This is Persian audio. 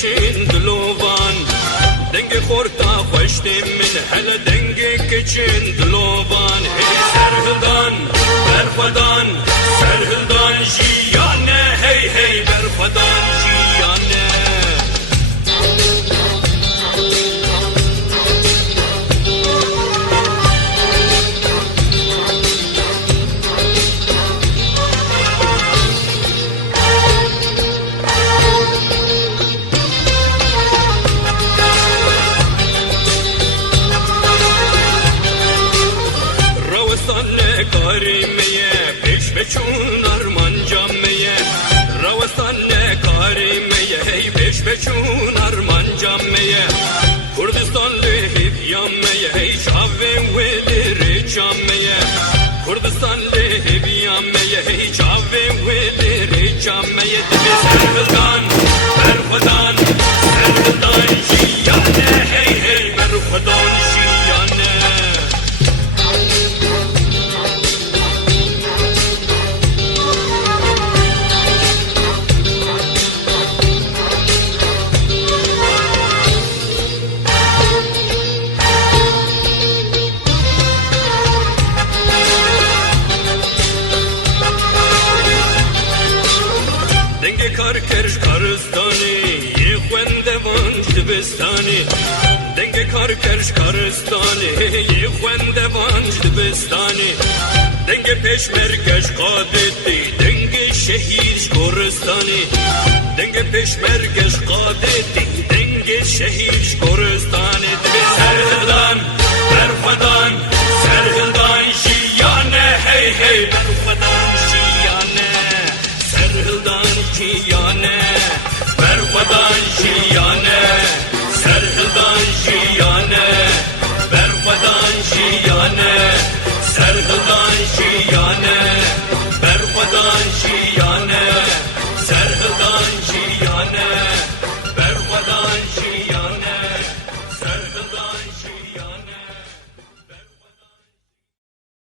کچین دلوان دنگ خورتا خوشتی من هل دنگ کچین دلوان هی سرهدان برخدان سرهدان جیانه هی هی برخدان جیانه کاریمیه پیش بچون ارمان جامیه روستان کاریمیه هی پیش بچون ارمان جامیه کردستان لحیب یامیه هی چاوه و دیر جامیه کردستان لحیب یامیه هی چاوه و دیر جامیه دبی سرخدان برخدان سرخدان جیانه هی هی برخدان جیانه کرش کارستانی یه خونده وانج دبستانی دنگ کار کرش کارستانی یه خونده وانج دبستانی دنگ پیشمرگش قادتی دنگ شهیدش کورستانی دنگ پیشمرگش قادتی دنگ شهیدش کورستانی دبی سرهدان